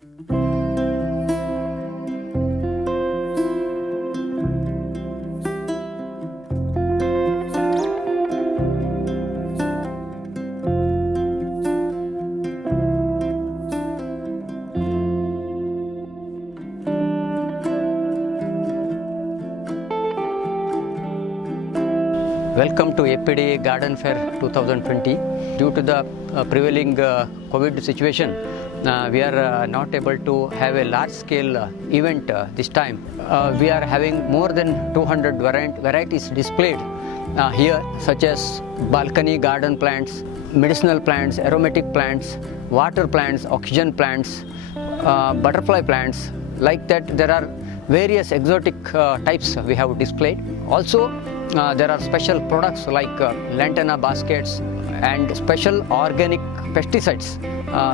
Welcome to APD Garden Fair 2020. Due to the prevailing COVID situation, we are not able to have a large-scale event this time. We are having more than 200 varieties displayed here, such as balcony garden plants, medicinal plants, aromatic plants, water plants, oxygen plants, butterfly plants. Like that, there are various exotic types we have displayed. Also, there are special products like lantana baskets and special organic pesticides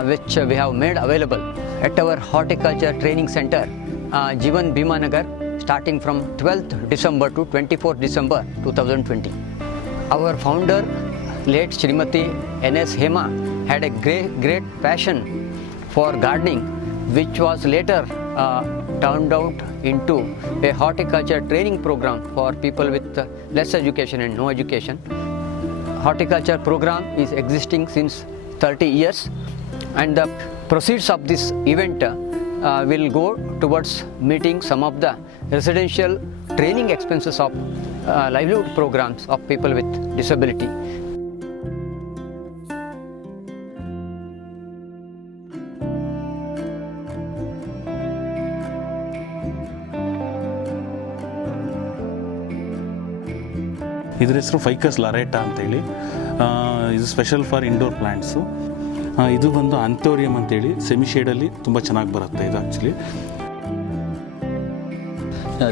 which we have made available at our horticulture training center, Jeevan Bhimanagar, starting from 12th December to 24th December 2020. Our founder, late Srimati N.S. Hema, had a great passion for gardening, which was later turned out into a horticulture training program for people with less education and no education. Horticulture program is existing since 30 years, and the proceeds of this event will go towards meeting some of the residential training expenses of livelihood programs of people with disability. ಇದರ ಹೆಸರು Ficus ಲರೇಟಾ ಅಂತೇಳಿ. ಇದು special for indoor plants. ಇದು ಬಂದು anthurium ಅಂತೇಳಿ semi ಶೇಡಲ್ಲಿ ತುಂಬ ಚೆನ್ನಾಗಿ ಬರುತ್ತೆ ಇದು actually.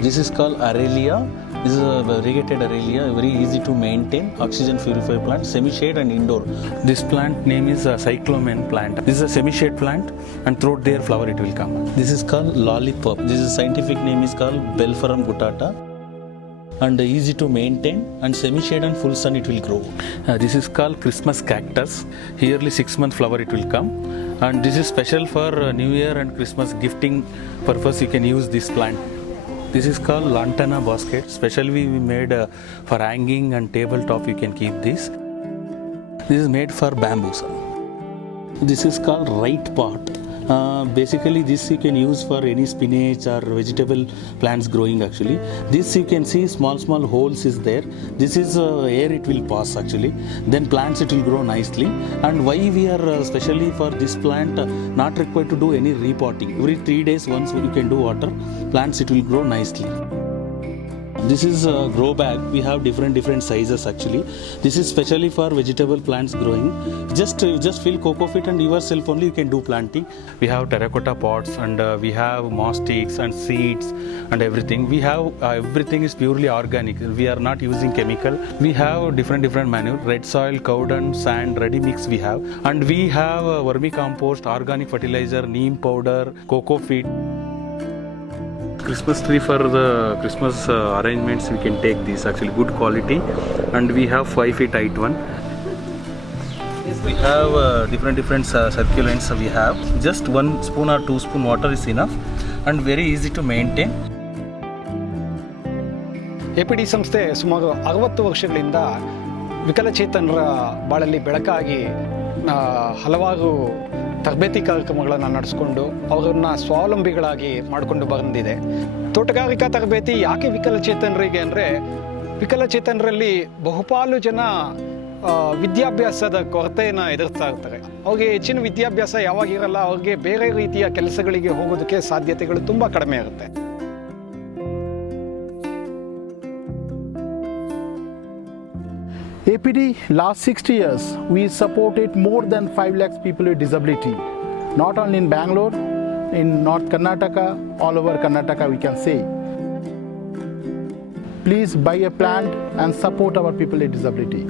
This is call aralia. This is variegated aralia, very easy to maintain, oxygen purify plant, semi shade and indoor. This plant name is cyclamen plant. This is a semi shade plant and throughout their flower it will come. This is called lollipop. This is scientific name is called Belpharum guttata, and easy to maintain, and semi-shade and full sun it will grow. This is called Christmas cactus. Yearly 6-month flower it will come, and this is special for New Year and Christmas gifting purpose. You can use this plant. This is called lantana basket. Specially we made for hanging and tabletop. You can keep this. This is made for bamboo. This is called right pot. Basically this you can use for any spinach or vegetable plants growing actually. This you can see small holes is there. This is air it will pass actually. Then plants it will grow nicely. And why we are specially for this plant not required to do any repotting. Every 3 days once you can do water. Plants it will grow nicely. This is a grow bag. We have different sizes actually. This is specially for vegetable plants growing. Just fill coco peat and yourself only you can do planting. We have terracotta pots, and we have moss sticks and seeds and everything. We have everything is purely organic. We are not using chemical. We have different manure, red soil, cow dung, sand, ready mix we have. And we have vermicompost, organic fertilizer, neem powder, coco peat. Christmas tree for the Christmas arrangements we can take this actually good quality, and we have 5 feet height one. We have different succulents we have. Just 1 spoon or 2 spoon water is enough, and very easy to maintain. APD ಸಂಸ್ಥೆ ಸುಮಾರು 60 ವರ್ಷಗಳಿಂದ ವಿಕಲಚೇತನರ ಬಾಳಲ್ಲಿ ಬೆಳಕಾಗಿ ಹಲವಾರು ತರಬೇತಿ ಕಾರ್ಯಕ್ರಮಗಳನ್ನು ನಡೆಸಿಕೊಂಡು ಅವರನ್ನು ಸ್ವಾವಲಂಬಿಗಳಾಗಿ ಮಾಡಿಕೊಂಡು ಬಂದಿದೆ. ತೋಟಗಾರಿಕಾ ತರಬೇತಿ ಯಾಕೆ ವಿಕಲಚೇತನರಿಗೆ ಅಂದರೆ, ವಿಕಲಚೇತನರಲ್ಲಿ ಬಹುಪಾಲು ಜನ ವಿದ್ಯಾಭ್ಯಾಸದ ಕೊರತೆಯನ್ನು ಎದುರಿಸ್ತಾ ಇರ್ತಾರೆ. ಅವ್ರಿಗೆ ಹೆಚ್ಚಿನ ವಿದ್ಯಾಭ್ಯಾಸ ಯಾವಾಗಿರಲ್ಲ, ಅವ್ರಿಗೆ ಬೇರೆ ರೀತಿಯ ಕೆಲಸಗಳಿಗೆ ಹೋಗೋದಕ್ಕೆ ಸಾಧ್ಯತೆಗಳು ತುಂಬ ಕಡಿಮೆ ಇರುತ್ತೆ. APD last 60 years we supported more than 5 lakhs people with disability, not only in Bangalore, in North Karnataka, all over Karnataka we can say. Please buy a plant and support our people with disability.